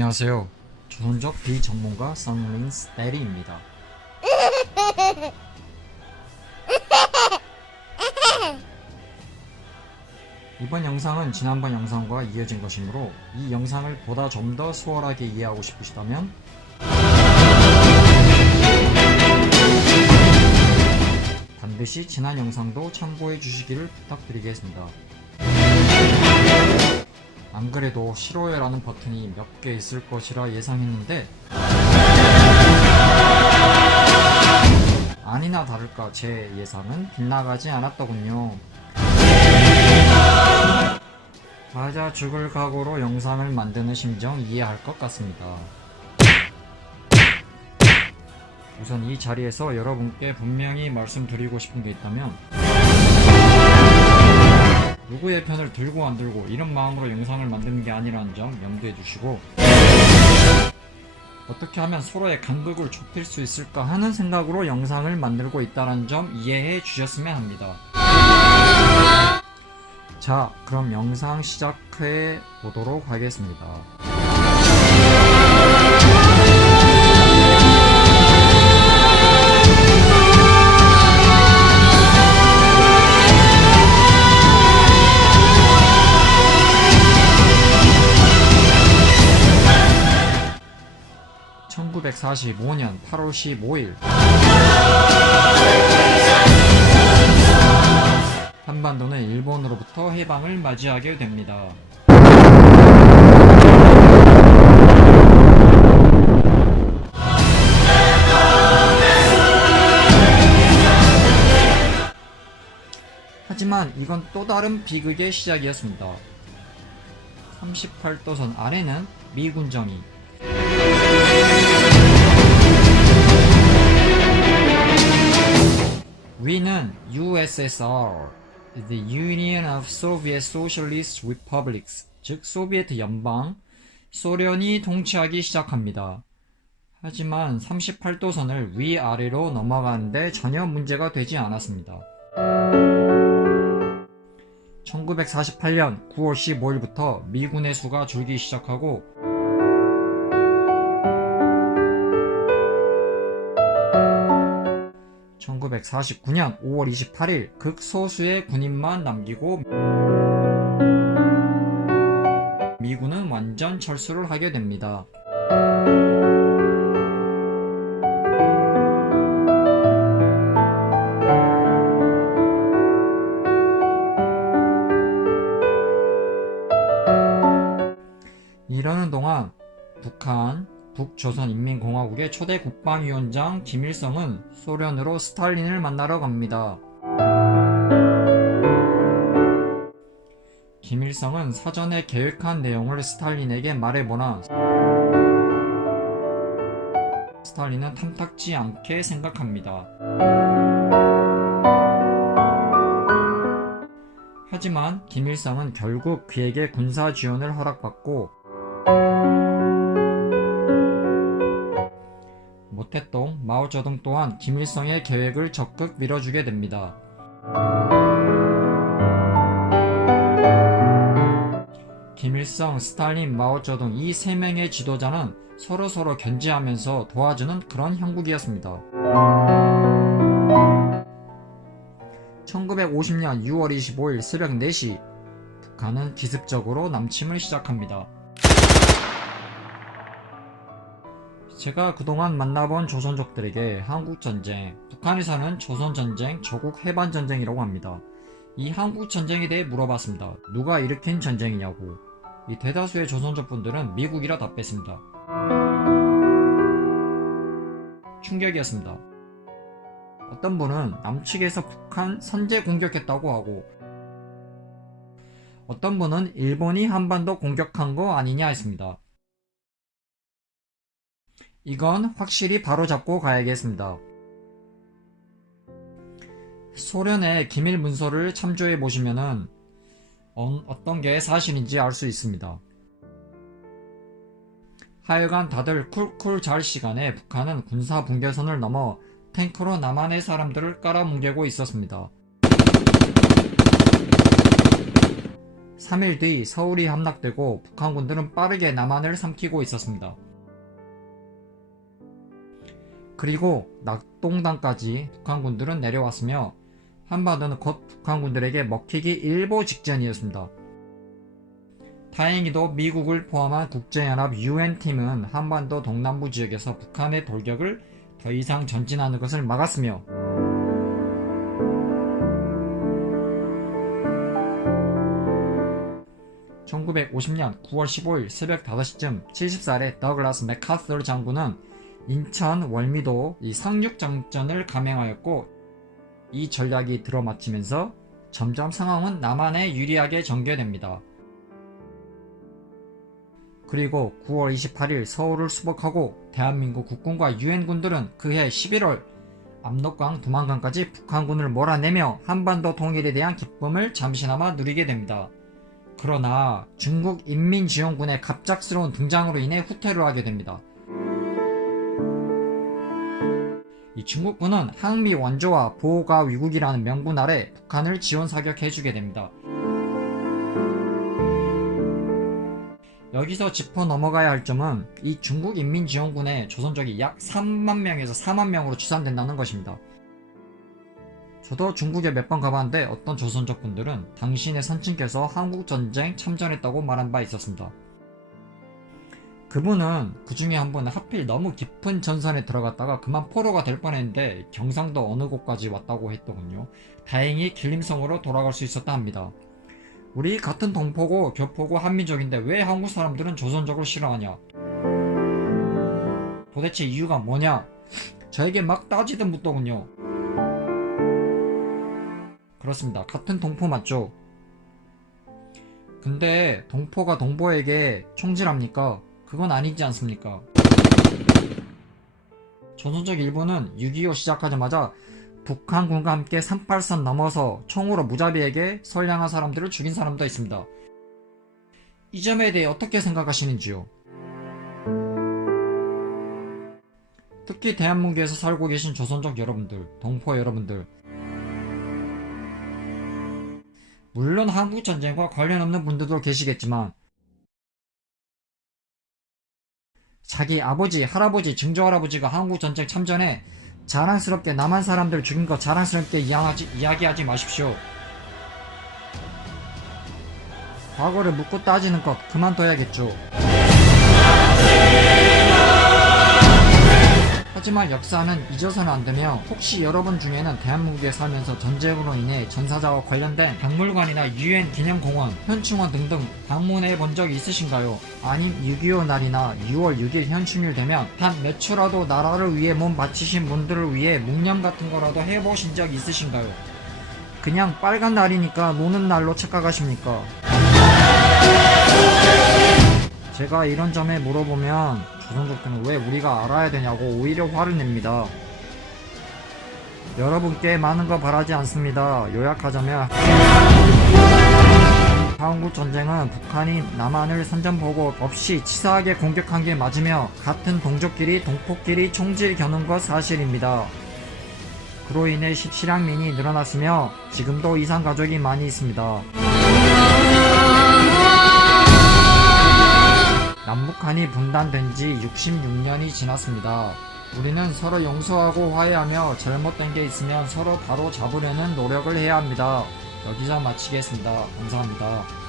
안녕하세요. 조선족 비전문가 썬링스 대리입니다. 이번 영상은 지난번 영상과 이어진 것이므로 이 영상을 보다 좀 더 수월하게 이해하고 싶으시다면 반드시 지난 영상도 참고해 주시기를 부탁드리겠습니다. 안 그래도 싫어요라는 버튼이 몇 개 있을 것이라 예상했는데 아니나 다를까 제 예상은 빗나가지 않았더군요. 맞아 죽을 각오로 영상을 만드는 심정 이해할 것 같습니다. 우선 이 자리에서 여러분께 분명히 말씀드리고 싶은 게 있다면 누구의 편을 들고 안 들고 이런 마음으로 영상을 만드는 게 아니라는 점 염두해 주시고 어떻게 하면 서로의 간극을 좁힐 수 있을까 하는 생각으로 영상을 만들고 있다는 점 이해해 주셨으면 합니다. 자, 그럼 영상 시작해 보도록 하겠습니다. (1945년 8월 15일) 한반도는 일본으로부터 해방을 맞이하게 됩니다. 하지만 이건 또 다른 비극의 시작이었습니다. 38도선 아래는 미군 정이, 위는 USSR, The Union of Soviet Socialist Republics, 즉 소비에트 연방, 소련이 통치하기 시작합니다. 하지만 38도선을 위아래로 넘어가는데 전혀 문제가 되지 않았습니다. 1948년 9월 15일부터 미군의 수가 줄기 시작하고 1949년 5월 28일 극소수의 군인만 남기고 미군은 완전 철수를 하게 됩니다. 이러는 동안 북조선인민공화국의 초대 국방위원장 김일성은 소련으로 스탈린을 만나러 갑니다. 김일성은 사전에 계획한 내용을 스탈린에게 말해보나 스탈린은 탐탁지 않게 생각합니다. 하지만 김일성은 결국 그에게 군사 지원을 허락받고 모태똥 마오쩌둥 또한 김일성의 계획을 적극 밀어주게 됩니다. 김일성, 스탈린, 마오쩌둥 이 세 명의 지도자는 서로 견제하면서 도와주는 그런 형국이었습니다. 1950년 6월 25일 새벽 4시 북한은 기습적으로 남침을 시작합니다. 제가 그동안 만나본 조선족들에게 한국전쟁, 북한에서는 조선전쟁, 조국 해방전쟁이라고 합니다. 이 한국전쟁에 대해 물어봤습니다. 누가 일으킨 전쟁이냐고. 이 대다수의 조선족분들은 미국이라 답했습니다. 충격이었습니다. 어떤 분은 남측에서 북한 선제 공격했다고 하고 어떤 분은 일본이 한반도 공격한 거 아니냐 했습니다. 이건 확실히 바로잡고 가야겠습니다. 소련의 기밀 문서를 참조해 보시면은 어떤 게 사실인지 알 수 있습니다. 하여간 다들 쿨쿨 잘 시간에 북한은 군사 분계선을 넘어 탱크로 남한의 사람들을 깔아뭉개고 있었습니다. 3일 뒤 서울이 함락되고 북한군들은 빠르게 남한을 삼키고 있었습니다. 그리고 낙동강까지 북한군들은 내려왔으며 한반도는 곧 북한군들에게 먹히기 일보 직전이었습니다. 다행히도 미국을 포함한 국제연합 UN팀은 한반도 동남부 지역에서 북한의 돌격을 더 이상 전진하는 것을 막았으며 1950년 9월 15일 새벽 5시쯤 70살의 더글라스 맥카서 장군은 인천 월미도 이 상륙작전을 감행하였고, 이 전략이 들어맞히면서 점점 상황은 남한에 유리하게 전개됩니다. 그리고 9월 28일 서울을 수복하고 대한민국 국군과 유엔군들은 그해 11월 압록강, 두만강까지 북한군을 몰아내며 한반도 통일에 대한 기쁨을 잠시나마 누리게 됩니다. 그러나 중국 인민지원군의 갑작스러운 등장으로 인해 후퇴를 하게 됩니다. 이 중국군은 항미 원조와 보호가 위국이라는 명분 아래 북한을 지원 사격해주게 됩니다. 여기서 짚어 넘어가야 할 점은 이 중국 인민지원군의 조선족이 약 3만명에서 4만명으로 추산된다는 것입니다. 저도 중국에 몇 번 가봤는데 어떤 조선족 분들은 당신의 선친께서 한국전쟁 참전했다고 말한 바 있었습니다. 그분은 그 중에 한 분은 하필 너무 깊은 전선에 들어갔다가 그만 포로가 될 뻔했는데 경상도 어느 곳까지 왔다고 했더군요. 다행히 길림성으로 돌아갈 수 있었다 합니다. 우리 같은 동포고 교포고 한민족인데 왜 한국 사람들은 조선족을 싫어하냐? 도대체 이유가 뭐냐? 저에게 막 따지듯 묻더군요. 그렇습니다. 같은 동포 맞죠? 근데 동포가 동포에게 총질합니까? 그건 아니지 않습니까? 조선족 일부는 6.25 시작하자마자 북한군과 함께 38선 넘어서 총으로 무자비하게 선량한 사람들을 죽인 사람도 있습니다. 이 점에 대해 어떻게 생각하시는지요? 특히 대한민국에서 살고 계신 조선족 여러분들, 동포 여러분들, 물론 한국전쟁과 관련 없는 분들도 계시겠지만 자기 아버지, 할아버지, 증조할아버지가 한국전쟁 참전에 자랑스럽게 남한 사람들 죽인 거 자랑스럽게 이야기하지 마십시오. 과거를 묻고 따지는 것 그만둬야겠죠. 하지만 역사는 잊어서는 안되며, 혹시 여러분 중에는 대한민국에 살면서 전쟁으로 인해 전사자와 관련된 박물관이나 유엔 기념공원, 현충원 등등 방문해 본 적 있으신가요? 아님 6.25 날이나 6월 6일 현충일 되면 단 몇 초라도 나라를 위해 몸 바치신 분들을 위해 묵념 같은 거라도 해보신 적 있으신가요? 그냥 빨간 날이니까 노는 날로 착각하십니까? 제가 이런 점에 물어보면 조선족들은 왜 우리가 알아야 되냐고 오히려 화를 냅니다. 여러분께 많은 거 바라지 않습니다. 요약하자면 한국전쟁은 북한이 남한을 선전보고 없이 치사하게 공격한 게 맞으며 같은 동족끼리 동포끼리 총질 겨눈 것 사실입니다. 그로 인해 실향민이 늘어났으며 지금도 이산가족이 많이 있습니다. 남북한이 분단된 지 66년이 지났습니다. 우리는 서로 용서하고 화해하며 잘못된 게 있으면 서로 바로 잡으려는 노력을 해야 합니다. 여기서 마치겠습니다. 감사합니다.